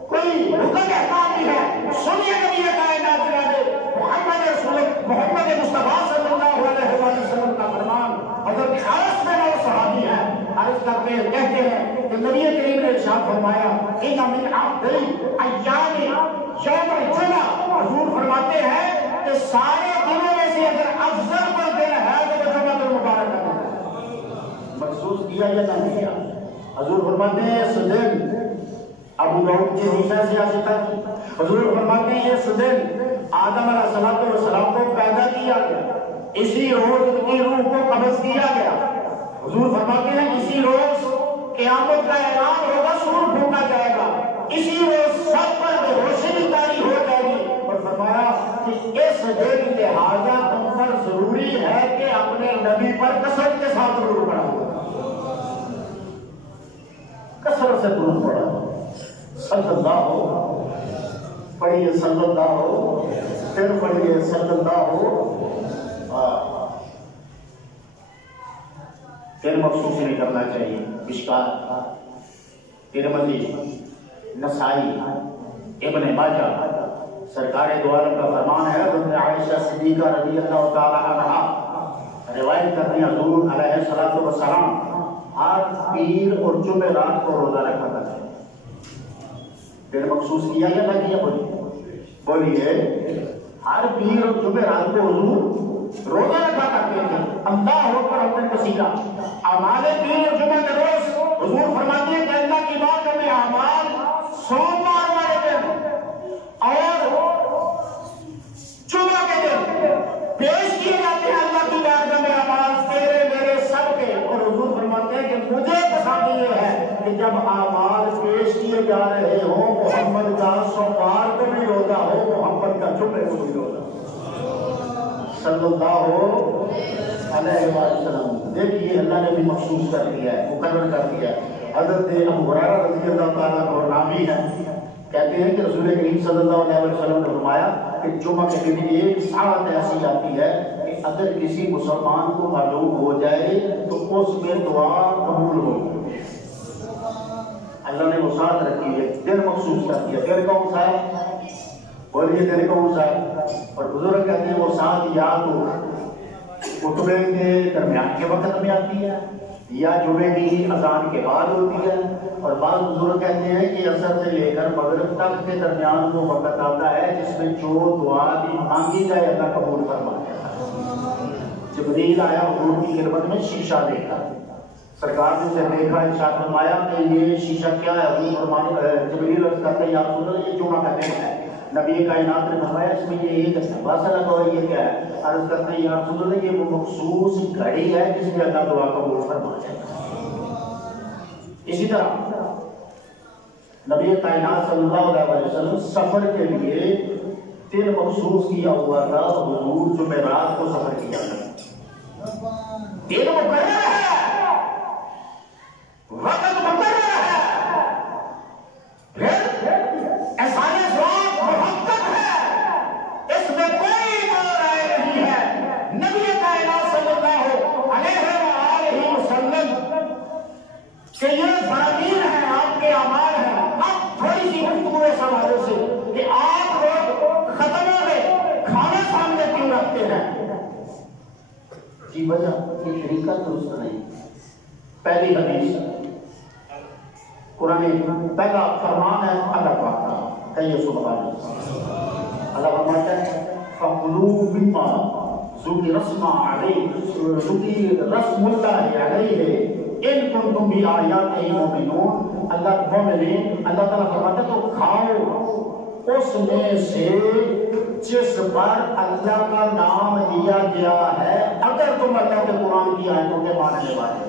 کوئی حکم احکام بھی ہے؟ سنیے نبی کائنات جناب محمد مصطفیٰ صلی اللہ علیہ وسلم کا فرمان۔ حضرت انس بن مالک صحابی ہے، عرض کرتے ہیں کہتے ہیں کہ نبی کریم نے ارشاد فرمایا ان من افضل ایام یوم الجمعہ، حضور فرماتے ہیں کہ سارے دنوں میں سے اگر افضل کوئی دن ہے تو جمعۃ المبارک کا دن ہے۔ مخصوص کیا یا نہ کیا؟ حضور فرماتے ہیں اس دن ابو داؤد کی حدیث سے حاصل ہے، حضور فرماتے ہیں اس دن آدم علیہ السلام کو پیدا کیا گیا، اسی روز ان کی روح کو قبض کیا گیا۔ حضور فرماتے ہیں اسی روز قیامت کا اعلان ہوگا، سور پھونکا جائے گا، اسی روز سب پر روشنی طاری ہو جائے گی، اور فرمایا کہ اس دن لہٰذا تم پر ضروری ہے کہ اپنے نبی پر کثرت کے ساتھ درود پڑھو، کثرت سے درود پڑھو، صلی اللہ ہو، پڑھیے صلی اللہ ہو، پھر پڑھیے صلی اللہ ہو، پھر مخصوص نہیں کرنا چاہیے۔ مشکات، ترمذی، نسائی، ابن ماجہ، سرکار دو عالم کا فرمان ہے، حضرت عائشہ صدیقہ رضی اللہ تعالی عنہا روایت کرتے ہیں حضور علیہ الصلوۃ والسلام ہر پیر اور جمعرات کو روزہ رکھا کرتے ہیں۔ پھر مخصوص کیا یا نہ کیا؟ بولیے ہر پیر اور جمعرات کو حضور روزہ رکھا کرتے ہیں۔ اللہ ہو کر اپنے وسیلہ اعمال پیر اور جمعہ کے روز حضور فرماتے ہیں کہ اللہ کی بات میں اعمال سوموار والے دن اور جمعہ کے دن پیش کیے جاتے ہیں اللہ کی بات میں اعمال تیرے میرے سب کے، اور حضور فرماتے ہیں کہ مجھے پسند یہ ہے کہ جب اعمال پیش کیے جا رہے ہوں محمد کا سوموار کو بھی روزہ ہو، محمد کا جمعے کو بھی روزہ صلی اللہ علیہ وسلم۔ دیکھیے اللہ نے بھی مخصوص کر دیا ہے، مقرر کر دیا ہے۔ حضرت ابو ہریرہ رضی اللہ تعالیٰ عنہ راوی ہے، کہتے ہیں کہ رسول کریم صلی اللہ علیہ وسلم نے فرمایا کہ جمعہ کے دن ایک ساعت ایسی آتی ہے کہ اگر کسی مسلمان کو معلوم ہو جائے تو اس میں دعا قبول ہو۔ اللہ نے وہ ساتھ رکھی ہے، دل مخصوص کر دیا. دل کون سا ہے؟ بولیے دل کون سا ہے؟ اور بزرگ کہتے ہیں وہ ساتھ یا تو خطبے کے درمیان کے وقت میں آتی ہے یا جمعے کی اذان کے بعد ہوتی ہے، اور بعض بزرگ کہتے ہیں کہ عصر سے لے کر مغرب تک کے درمیان وہ وقت آتا ہے جس میں جو دعا بھی مانگی جائے اللہ قبول فرماتا ہے. جبریل آیا حضور کی خدمت میں شیشہ لے کر، سرکار نے اسے دیکھا، ارشاد فرمایا کہ یہ شیشہ کیا ہے؟ جبریل عرض کرتے ہیں یا رسول اللہ یہ جمعہ کا دن ہے. نبی کائنات نے فرمایا اس میں یہ ایک باسا لگا ہوا ہے، یہ کیا ہے؟ عرض کرتے ہیں یا رسول اللہ یہ وہ مخصوص گھڑی ہے جس میں اللہ دعا قبول فرماتا ہے. اسی طرح نبی کائنات صلی اللہ علیہ وسلم سفر کے لیے دن مخصوص کیا ہوا تھا، حضور جمعرات کو سفر کیا تھا. دن مقرر ہے، وقت مقرر ہے، پھر احسان ثواب محقق ہے، اس میں کوئی دو رائے نہیں ہے. نبی کائنات صلی اللہ علیہ وآلہ وسلم کہ یہ فرامین ہے، آپ کے اعمال ہیں. اب تھوڑی سی گفتگو اس حوالے سے کہ آپ لوگ ختموں میں کھانا سامنے کیوں رکھتے ہیں؟ جی وجہ یہ طریقہ درست نہیں. پہلی حدیث قرآن پہلا فرمان ہے اللہ پاک کا، کہیے سبحان اللہ. اللہ فرماتا ہے فَقُلُوا مِمَّا ذُكِرَ اسْمُ عَلَيْهِ ذُكِرَ اسْمُ اللَّهِ عَلَيْهِ ان کنتم بآیاتہ مؤمنون. اللہ مومنین اللہ تعالیٰ فرماتا ہے تو کھاؤ اس میں سے جس پر اللہ کا نام لیا گیا ہے اگر تم اللہ کے قرآن کی آیتوں کے ماننے والے.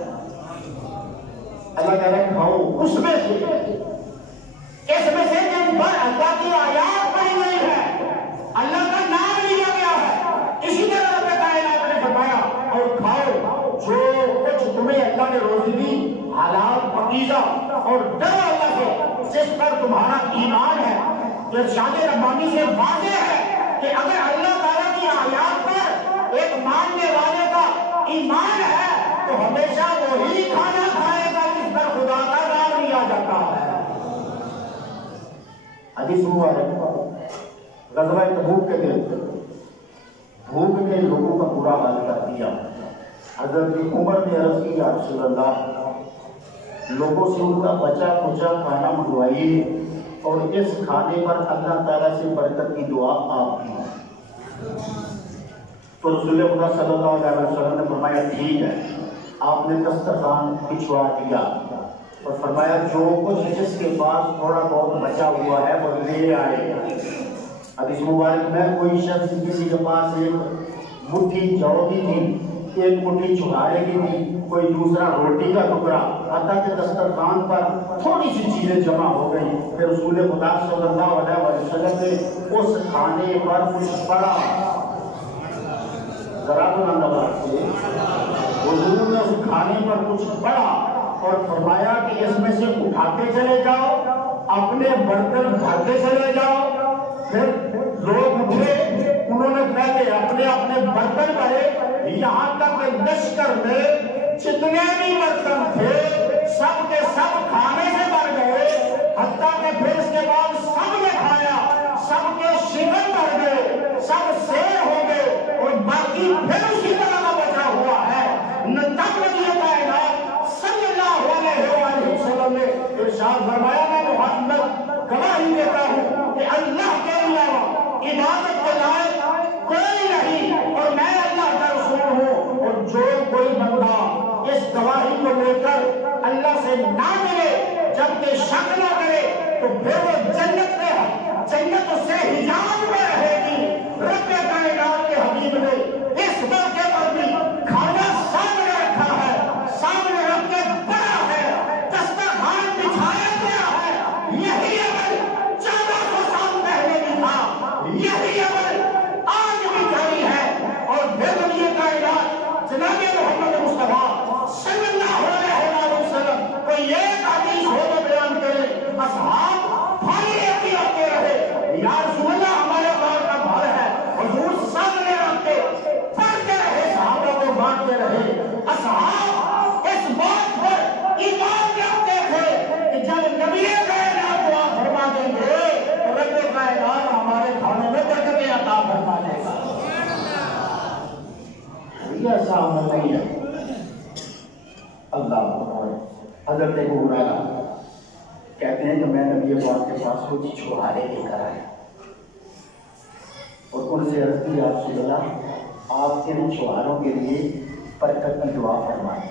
اللہ کہہ رہا ہے کھاؤ اس میں سے، اس میں سے جن پر اللہ کی آیات پڑھی گئی ہے، اللہ کا نام لیا گیا ہے. اسی طرح رب کائنات نے فرمایا اور کھاؤ جو کچھ تمہیں اللہ نے روزی دی حلال پاکیزہ، اور ڈرو اللہ سے جس پر تمہارا ایمان ہے. ارشاد ربانی سے واضح ہے کہ اگر اللہ تعالیٰ کی آیات پر ایک ماننے والے کا ایمان ہے تو ہمیشہ وہی کھانا کھائے گا جس پر خدا کا نام لیا جاتا ہے. حدیث مبارک غزوہ تبوک کے دن بھوک نے لوگوں کا برا حال کر دیا. حضرت عمر نے عرض کی یا رسول اللہ لوگوں سے ان کا بچا کچا کھانا منگوائیے اور اس کھانے پر اللہ تعالیٰ سے برکت کی دعا آپ کی. تو رسول خدا صلی اللہ علیہ وسلم نے فرمایا ٹھیک ہے. آپ نے دسترخوان بچھوا دیا اور فرمایا جو کچھ جس کے پاس تھوڑا بہت بچا ہوا ہے وہ لے آئے. حدیث مبارک میں کوئی شخص کسی کے پاس ایک مٹھی جو کی تھی، ایک مٹھی چھہارے کی تھی، کوئی دوسرا روٹی کا ٹکڑا، حتیٰ کہ دسترخوان پر تھوڑی سی چیزیں جمع ہو گئی. پھر رسول خدا صلی اللہ علیہ وسلم نے اس کھانے پر کچھ پڑا، ذرا تو نندبار سے حضور نے اس کھانے پر کچھ پڑا اور فرمایا کہ اس میں سے اٹھاتے چلے جاؤ، اپنے برتن بھرتے چلے جاؤ. پھر لوگ اٹھے، انہوں نے پہلے اپنے اپنے برتن بھرے، یہاں تک کہ لشکر میں جتنے بھی برتن تھے سب کے سب کھانے سے بھر گئے، حتیٰ کہ پھر اس کے بعد سب نے کھایا، سب کے شکن بھر گئے، سب سیر ہو گئے اور باقی پھر اسی طرح کا بچا ہوا ہے. تب نبی کائنات صلی اللہ علیہ وآلہ وسلم نے ارشاد فرمایا میں محمد گواہی دیتا ہوں کہ اللہ کے علاوہ عبادت کے لائق کوئی نہیں اور میں اللہ کا رسول ہوں. اور جو کوئی بندہ اس گواہی کو لے کر اللہ سے نہ ملے جبکہ شک نہ کرے تو پھر وہ جنت میں ہے، جنت اس سے حجاب میں رہے گی. رب کائنات کے حبیب نے اس موقع پر بھی کھانا سامنے رکھا ہے، سامنے رکھ کے بڑا ہے، دسترخوان بچھایا گیا ہے. یہی عمل 1400 سال پہلے بھی تھا، یہی عمل آج بھی جاری ہے. اور پھر نبی کائنات جناب محمد مصطفیٰ صلی اللہ علیہ وسلم کوئی ایک حدیث ہو تو بیان کرے. اصحاب بھائی ایک ہی آتے رہے یا رسول اللہ ہمارے ایسا عمل نہیں ہے. اللہ حضرت ابو ہریرہ کہتے ہیں کہ میں نبی پاک کے پاس کچھ چھوہارے لے کر آیا اور ان سے عرض کی یا رسول اللہ آپ کے ان چھوہاروں کے لیے برکت کی دعا فرمائیں.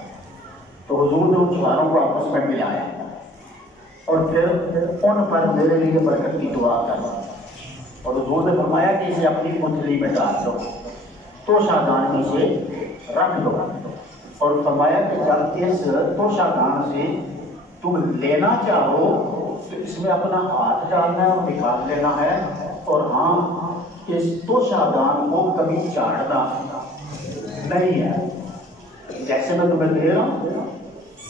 تو حضور نے ان چھوہاروں کو آپس میں ملایا اور پھر ان پر میرے لیے برکت کی دعا کرنا اور حضور نے فرمایا کہ اسے اپنی پتلی میں ڈال دو توشہ دان میں سے رکھ دو اور فرمایا کہ جب اس توشہ دان سے تم لینا چاہو تو اس میں اپنا ہاتھ ڈالنا ہے اور نکال لینا ہے اور ہاں اس توشہ دان کو کبھی چاڑنا نہیں ہے. جیسے میں تمہیں دے رہا ہوں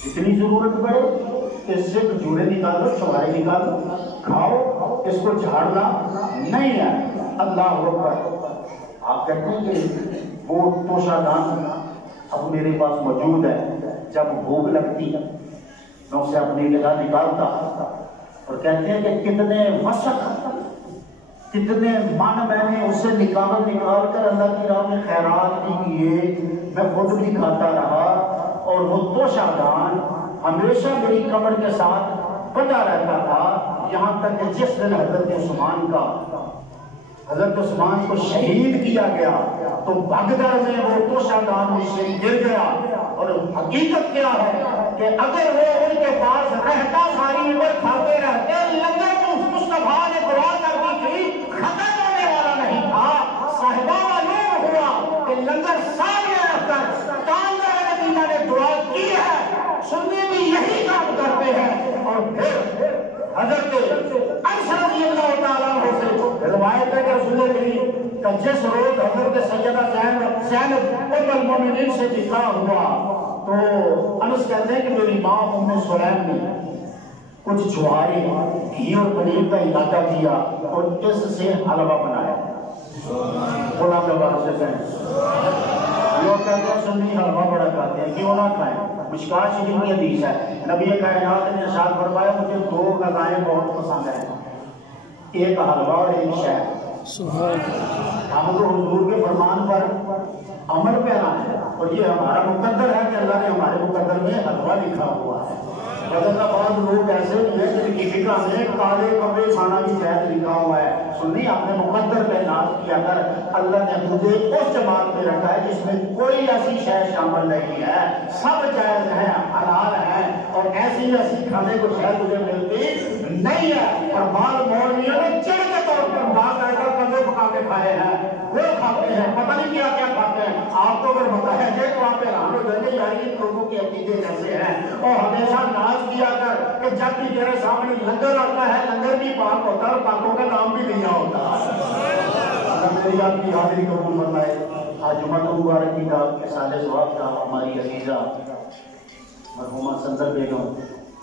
جتنی ضرورت پڑے اس سے جوڑے نکالو چھوارے نکالو کھاؤ اس کو جھاڑنا نہیں ہے. اللہ اکبر. آپ کہتے ہیں کہ وہ توشہ دان اب میرے پاس موجود ہے. جب بھوک لگتی میں اسے اپنی نگاہ نکالتا اور کہتے ہیں کہ کتنے وسق کتنے من میں نے اسے نکال کر اللہ کی راہ میں خیرات بھی کیے. میں خود بھی کھاتا رہا اور وہ توشہ دان ہمیشہ میری کمر کے ساتھ بندھا رہتا تھا یہاں تک کہ جس دن حضرت عثمان کو شہید کیا گیا تو بغداد میں وہ توشہ دان مجھ سے گر گیا. اور حقیقت کیا ہے کہ اگر وہ ان کے پاس رہتا ساری عمر کھاتے رہتے لنگر تو مصطفیٰ نے دعا کر دی تھی ختم ہونے والا نہیں تھا. صاحبہ معلوم ہوا کہ لنگر سامنے رکھ کر تاجدار مدینہ نے دعا کی ہے. سنی بھی یہی کام کرتے ہیں. اور پھر حضرت انس رضی اللہ تعالیٰ عنہ سے روایت ہے کہ رسول کریم کا جس روز حضرت سیدہ زینب ام المومنین سے نکاح ہوا تو انس کہتے ہیں کہ میری ماں ام سلیم نے کچھ چھوارے گھی اور پنیر کا علاقہ کیا اور اس سے حلوہ بنایا. غلام نواز سے لوگ کہتے ہیں سنی حلوہ بڑا کھاتے ہیں کیوں نہ کھائیں. مشکات شریف کی حدیث ہے نبی کائنات نے ارشاد فرمایا مجھے دو غذائیں بہت پسند ہیں ایک حلوہ اور ایک شہد. ہم تو حضور کے فرمان پر عمل پیرا ہے اور یہ ہمارا مقدر ہے کہ اللہ نے ہمارے مقدر میں حلوہ لکھا ہوا ہے. بدلنا بعض لوگ ایسے بھی ہیں جن کی فکر میں کالے کپڑے کھانا بھی شہد لکھا ہوا ہے. سنی آپ نے مقدر پہ ناز کیا کر اللہ نے مجھے اس جماعت میں رکھا ہے جس میں کوئی ایسی شے شامل نہیں ہے. سب جائز ہیں حلال ہیں اور ایسی کھانے کو شاید مجھے ملتی نہیں ہے. اور بعض مولویوں نے چڑھ کے طور پر بات آئے کر کبے پکا کے کھائے ہیں وہ کھاتے ہیں پتہ نہیں کیا کیا کھاتے ہیں. آپ کو اگر بتایا جائے تو آپ حیران ہو جائیں گے یار یہ لوگوں کے عقیدے کیسے ہیں. اور ہمیشہ ناز کیا کر کہ جب بھی تیرے سامنے لنگر آتا ہے لنگر بھی پاک ہوتا ہے اور پاکوں کا نام بھی لیا ہوتا ہے. اللہ میری آپ کی حاضری قبول فرمائے. آج جمعہ مبارک کی کا سال ثواب کا ہماری عزیزہ مرحومہ سندر بیگم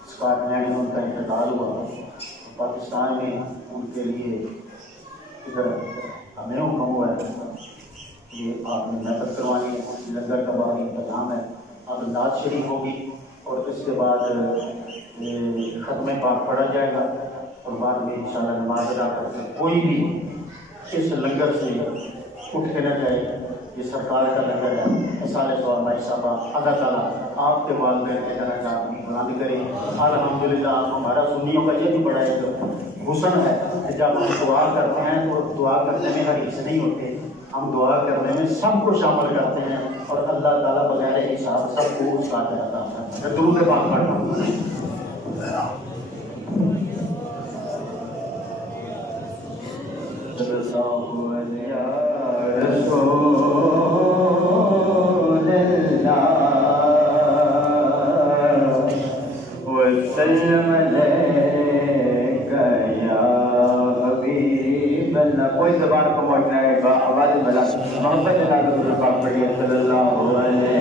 اسکاٹ لینڈ میں ان کا انتقال ہوا. پاکستان میں ان کے لیے ادھر ہمیں حکم ہوا ہے کہ آپ نے محبت کروانی ہے. لنگر کا باہر انتظام ہے. اب نعت شریف ہوگی اور اس کے بعد ختم پاک پڑھا جائے گا اور بعد میں انشاءاللہ نماز ادا کر کے کوئی بھی اس لنگر سے اٹھ کے نہ جائے. یہ سرکار کا لنگر ہے. سال سوال بھائی صاحبہ اللہ تعالیٰ آپ کے والدین کے درجات کی بلند کرے. الحمدللہ ہمارا سنیوں کا یہ بھی بڑا ایک حسن ہے کہ جب ہم دعا کرتے ہیں تو دعا کرنے میں ہر حصہ نہیں ہوتے. ہم دعا کرنے میں سب کو شامل کرتے ہیں اور اللہ تعالیٰ بغیر حساب سب کو اس کا عطا کرتا ہے. درود پاک پڑھنا. کوئی زبان کو موٹنا ہے آواز بلا محمد جناب پاک پڑھیے صلی اللہ علیہ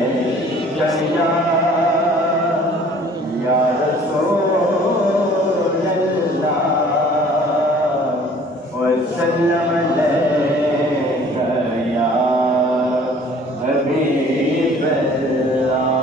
یا رسول اللہ وسلم علیک یا حبیب اللہ.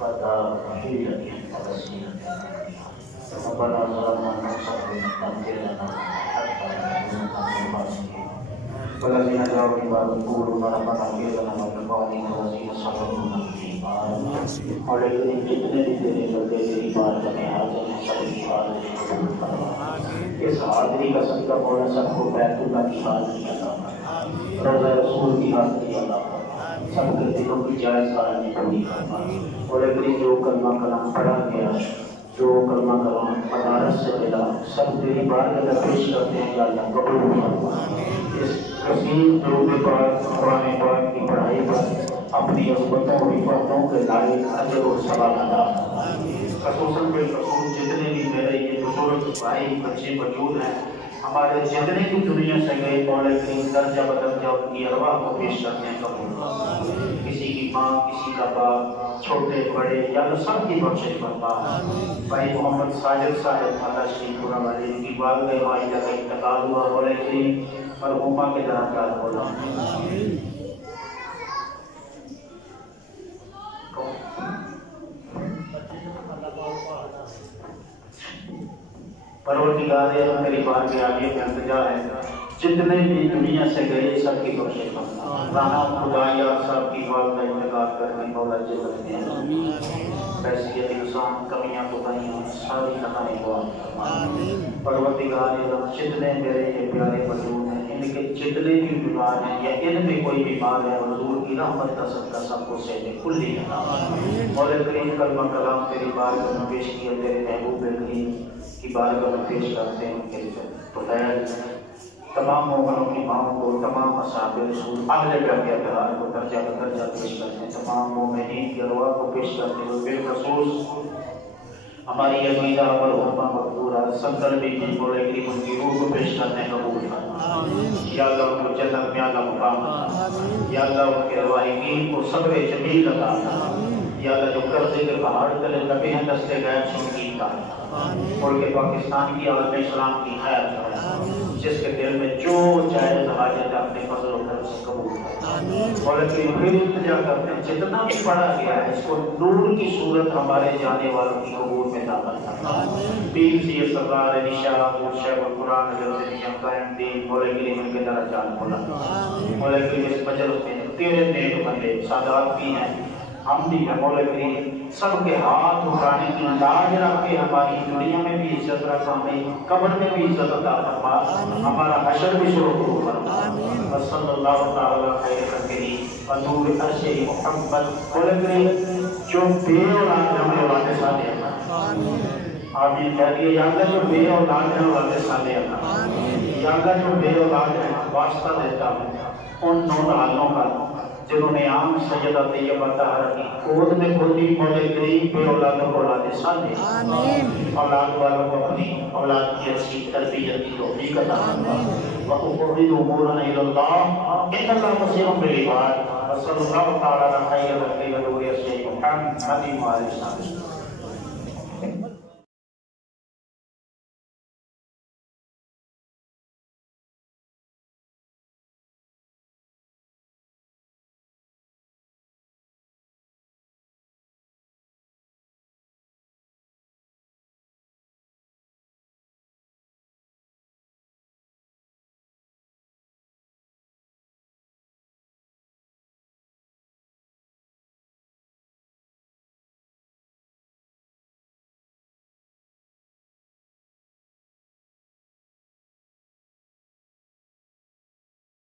فتحية فلسطين ربنا ظلمنا أنفسنا فاغفر لنا حتى نكون خاسرين والذين جاءوا من بعد يقولون ربنا اغفر لنا ولإخواننا الذين سبقونا بالإيمان ولكن جتنے بھی تیرے بندے تیری بات میں حاضر ہیں سب کی حاضری قبول فرما اس حاضری کا صدقہ مولا سب کو بیت اللہ کی حاضری عطا فرما روضہ رسول کی حاضری عطا فرما سب کے دلوں کی جائز حاضری پوری فرما ولکن جو کلمہ کلام پڑھا گیا جو کلمہ کلام مدارس سے ملا سب تیری بات میں پیش کرتے ہیں یا اللہ قبول فرما اس کثیر درود پاک قرآن پاک کی پڑھائی پر اپنی عظمتوں اور حفاظتوں کے لائق اجر و ثواب عطا خصوصاً بالخصوص جتنے بھی میرے یہ بزرگ بھائی بچے موجود ہیں ہمارے جتنے بھی دنیا سے گئے مولا کریم درجہ بدرجہ ان کی ارواح کو پیش کرتے ہیں قبول کسی کی ماں کسی کا باپ چھوٹے بڑے یا سب کی بخشش فرما بھائی محمد ساجد صاحب ماتا شریف پورا والے ان کی والدہ والدہ کا انتقال ہوا مولا کریم مرحومہ کے درجات بولا پروردگار عالم میری بات کے آگے میں التجا ہے جتنے بھی دنیا سے گئے سب کی بخشش فرما رانا خدایا صاحب کی والدہ انتقال کرنے مولا جنت میں حیثیت انسان کمیاں کوتاہیاں ساری خطائیں دعا پروردگار عالم جتنے میرے یہ پیارے وجود ہیں ان کے جتنے بھی بیمار ہیں یا ان میں کوئی بیمار ہے حضور کی رحمت کا صدقہ سب کو صحت کلی عطا مولا کریم کلمہ کلام تیری بارگاہ میں پیش کیا تیرے محبوب کریم کی بارگاہ میں پیش کرتے ہیں ان کے لیے تو خیر تمام مومنوں کی ماؤں کو تمام اصحاب رسول اہل بیت کے اطہار کو درجہ بدرجہ پیش کرتے ہیں تمام مومنین کی ارواح کو پیش کرتے ہوئے بالخصوص ہماری عزیزہ مرحومہ مقبولہ سنتر بی بی مولا کریم ان کی روح کو پیش کرتے ہیں قبول فرما یا اللہ ان کو جنت میں اعلیٰ مقام یا اللہ ان کے رواحین کو صبر جمیل عطا یا اللہ جو قرضے کے پہاڑ تلے لبے ہیں دستے غیب سے ان کی امداد ملک پاکستان کی عالم اسلام کی خیر کرے جس کے دل میں جو جائز حاجت اپنے فضل و کرم سے قبول کرے مولا کریم پھر التجا کرتے ہیں جتنا بھی پڑھا گیا ہے اس کو نور کی صورت ہمارے جانے والوں کی قبول میں داخل کرنا پیر سید سرکار نشاء شیخ القرآن حضرت قائم دین مولا کریم ان کے درجات مولا کریم اس مجلس میں تیرے نیک بندے سادات بھی ہیں ہم بھی ہیں مولا کریم سب کے ہاتھ اٹھانے کی لاج رکھ کے ہماری دنیا میں بھی عزت رکھ ہمیں قبر میں بھی عزت عطا فرما ہمارا حشر بھی شروع فرما صلی اللہ تعالی خیر خلقہ ونور عرش محمد مولا کریم جو بے اولاد ہمیں اولاد صالح آمین کہہ دیے یا اللہ جو بے اولاد ہیں اولاد صالح یا اللہ جو بے اولاد ہیں واسطہ دیتا ہوں ان نور عالموں کا جنہوں نے عام سیدہ طیبہ طاہرہ کی گود میں کھولی مولا کریم بے اولادوں کو اولاد صالح اولاد والوں کو اپنی اولاد کی اچھی تربیت کی توفیق عطا فرما وَأُفْوِضُ أُمُورَنَا إِلَى اللَّهِ إِنَّ اللَّهَ بَصِيرٌ بِالْعِبَادِ وَصَلَّى اللَّهُ تَعَالَى عَلَى خَيْرِ الْوَرَى سَيِّدِنَا مُحَمَّدٍ وَعَلَى آلِهِ وَصَحْبِهِ